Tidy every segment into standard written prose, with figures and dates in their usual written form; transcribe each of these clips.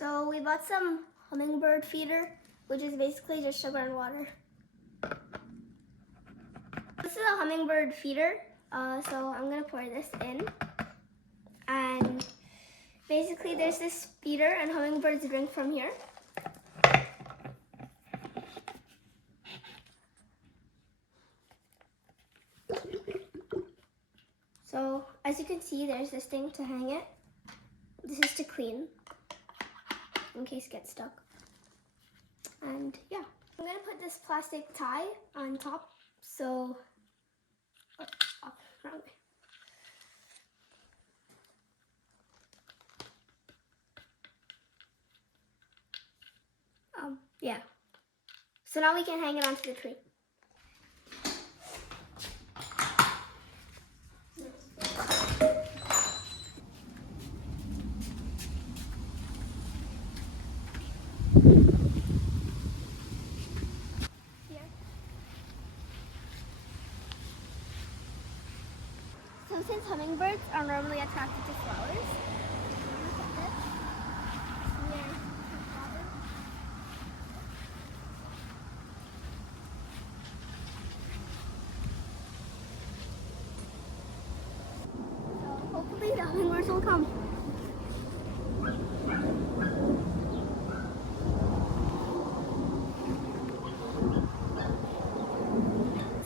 So we bought some hummingbird feeder, which is basically just sugar and water. This is a hummingbird feeder, so I'm gonna pour this in. And basically there's this feeder and hummingbirds drink from here. So as you can see, there's this thing to hang it. This is to clean, in case it gets stuck. And yeah, I'm gonna put this plastic tie on top, so, wrong way. Yeah. So now we can hang it onto the tree. So since hummingbirds are normally attracted to flowers, so hopefully the hummingbirds will come.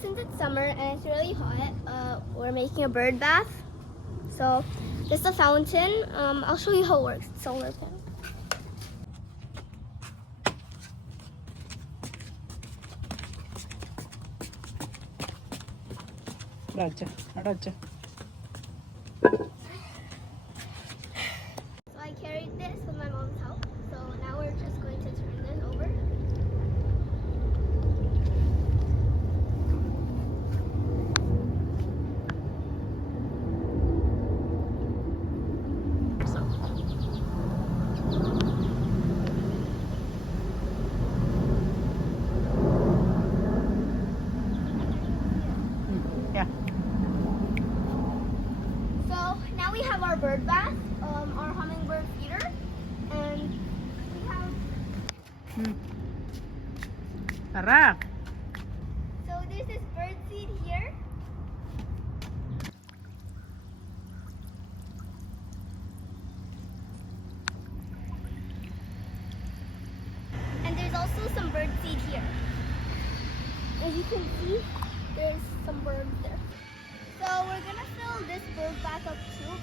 Since it's summer and it's really hot, we're making a bird bath. So this is a fountain. I'll show you how it works. It's solar panel. So I carried this with my mom's help. So now we're just going to turn this over. We have our bird bath, our hummingbird feeder, and we have so there's this bird seed here. And there's also some bird seed here. As you can see, there's some birds there. So we're gonna fill this bird bath up too.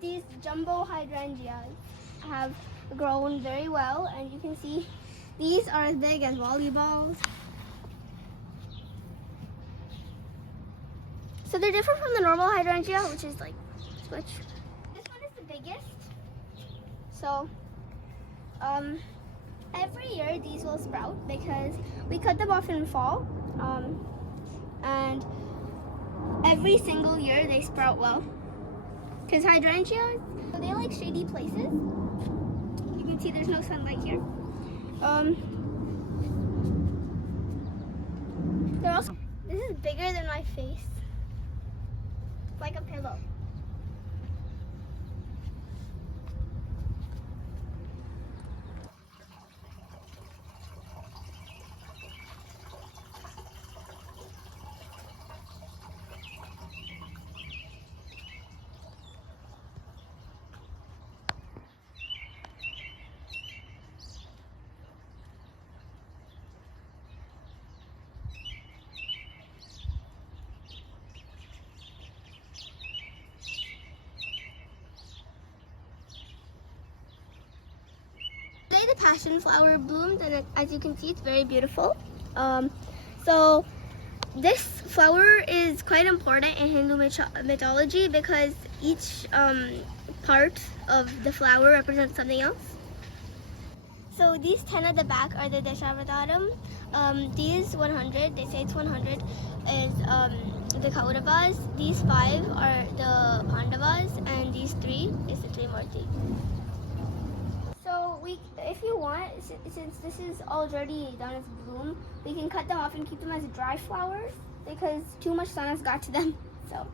These jumbo hydrangeas have grown very well, and you can see these are as big as volleyballs. So they're different from the normal hydrangea, which is like switch. This one is the biggest. So every year these will sprout because we cut them off in fall, and every single year they sprout well. Because hydrangeas, they like shady places. You can see there's no sunlight here. They're also, this is bigger than my face. It's like a pillow. Today the passion flower bloomed, and as you can see, it's very beautiful. So this flower is quite important in Hindu mythology because each part of the flower represents something else. So these 10 at the back are the Dashavataram. These 100, they say it's 100, is the Kauravas. These 5 are the Pandavas, and these 3 is the Trimurti. So if you want, since this is already done as bloom, we can cut them off and keep them as dry flowers because too much sun has got to them. So.